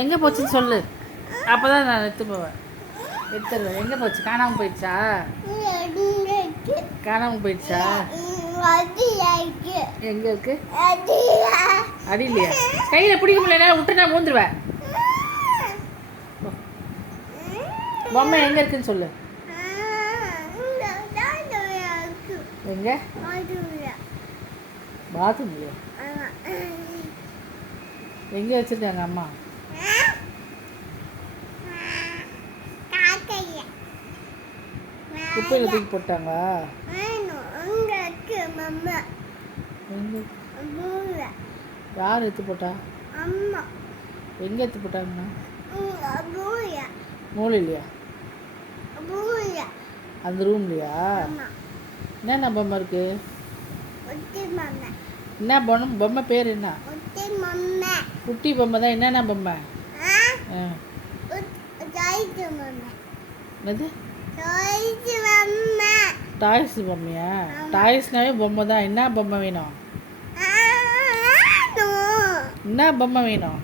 எங்கே போச்சுன்னு சொல்லு, அப்போ தான் நான் எடுத்து போவேன். எடுத்துருவேன். எங்கே போச்சு? காணாமல் போயிடுச்சா? காணாமல் போயிடுச்சா? எங்கே இருக்கு? அடியிலையா? கையில் பிடிக்க முடியல, விட்டு நான் மூந்துருவேன். பொம்மை எங்கே இருக்குன்னு சொல்லு. எங்க? பாத்ரூம்லையா? எங்கே வச்சுருக்காங்க அம்மா? குப்பையில் தூக்கி போட்டாங்களா? யார் எடுத்து போட்டா? எங்கே எடுத்து போட்டாங்கண்ணா? மூலையிலையா? அந்த ரூம்லையா? என்னென்ன பொம்மை இருக்கு? என்ன பொம்மை பேர் என்ன? குட்டி பொம்மை தான். என்னென்ன பொம்மை? என்னது? டாய்ஸ் பொம்மையா? டாய்ஸ்னாவே பொம்மை தான். என்ன பொம்மை வேணும்? என்ன பொம்மை வேணும்?